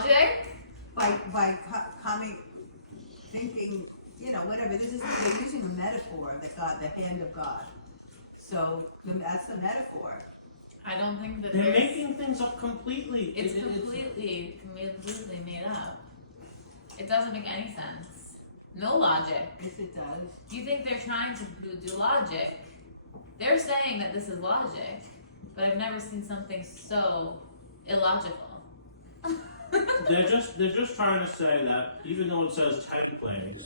logic? By coming, thinking, whatever. They're using a metaphor that God, the hand of God. So that's the metaphor. I don't think that they're making things up completely. It's completely made up. It doesn't make any sense. No logic. Yes, it does. You think they're trying to do logic? They're saying that this is logic, but I've never seen something so illogical. They're just trying to say that even though it says 10 plagues,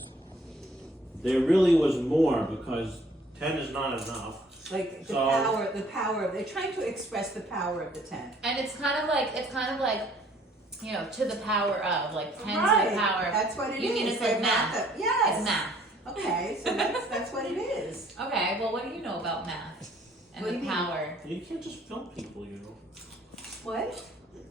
there really was more because 10 is not enough. Like the power of, they're trying to express the power of the 10. And it's kind of like, to the power of, like 10 Right. to the power. That's what it you is. mean it's like math? Yes. It's math. Okay, so that's what it is. Okay, well, what do you know about math and What do the you mean? power? You can't just film people, What?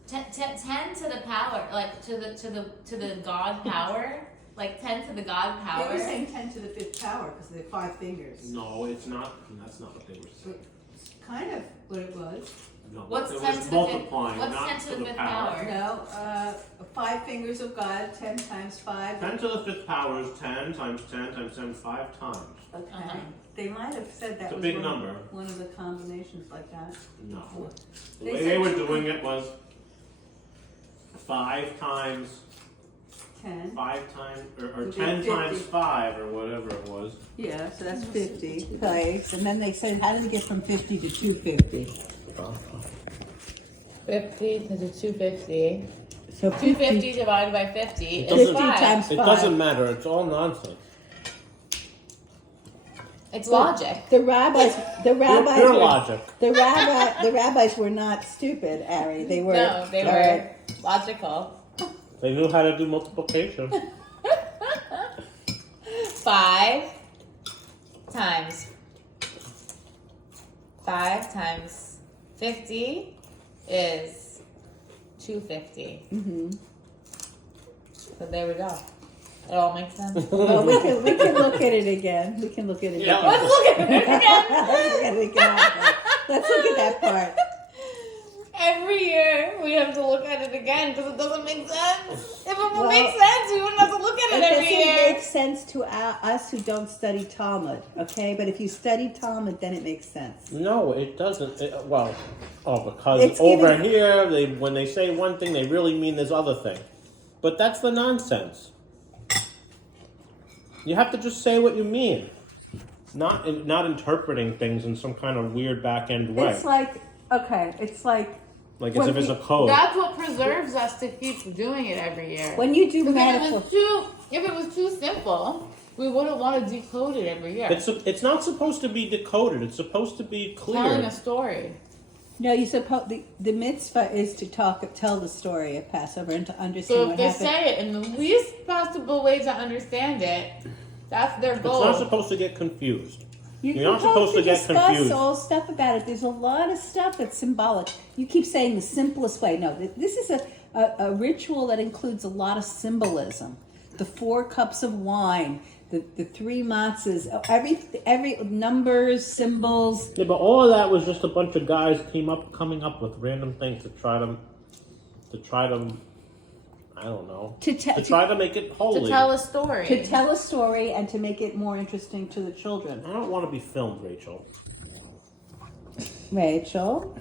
10 to the power, like to the God power, like 10 to the God They power. were saying 10 to the 5th power because they're 5 fingers. No, it's not. That's not what they were saying. It's kind of what it was. No, What's it 10 was to the multiplying, what's not 10 to the 5th power. power? No, 5 fingers of God, 10 times 5. 10 to the 5th power is 10 times 10 times 10, 5 times. Okay. Uh-huh. They might have said that It's a was big number. one of the combinations like that. No. The They way said they were two- doing it was 5 times 10. 5 times, or Would be 10 times 50. 5, or whatever it was. Yeah, so that's 50 plagues. And then they said, how did it get from 50 to 250? 50 to the 250. So 250 divided by 50 It is doesn't- 5. times It 5. doesn't matter. It's all nonsense. It's logic. The rabbis Pure were, logic. the rabbis were not stupid, Ari. They were. No, they were logical. They knew how to do multiplication. 5 times 50 is 250. Mm-hmm. So there we go. It all makes sense. Well, we can look at it again. We can look at it Yeah. again. Let's look at it again. Let's look at that part. Every year we have to look at it again because it doesn't make sense. If it would Well, make sense, we wouldn't have to look at it every doesn't year. make sense to us who don't study Talmud, okay? But if you study Talmud, then it makes sense. No, it doesn't. Because It's over giving- here, when they say one thing, they really mean this other thing. But that's the nonsense. You have to just say what you mean, not interpreting things in some kind of weird back end way, It's like, okay, it's like like when as if it's a code. That's what preserves us to keep doing it every year. when you do Because metaphor. if it was too simple, we wouldn't want to decode it every year. It's not supposed to be decoded. It's supposed to be Telling clear. a story. No, you suppose the mitzvah is to tell the story of Passover and to understand So if what they happened. say it in the least possible way to understand it, that's their It's goal. not supposed to get confused. You're not supposed to get discuss confused. all stuff about it. There's a lot of stuff that's symbolic. You keep saying the simplest way. No, this is a ritual that includes a lot of symbolism. The 4 cups of wine, the 3 matzahs, every numbers, symbols. Yeah, but all of that was just a bunch of guys coming up with random things to try to I don't know, To try to make it holy. to tell a story. To tell a story and to make it more interesting to the children. I don't want to be filmed, Rachel. Rachel.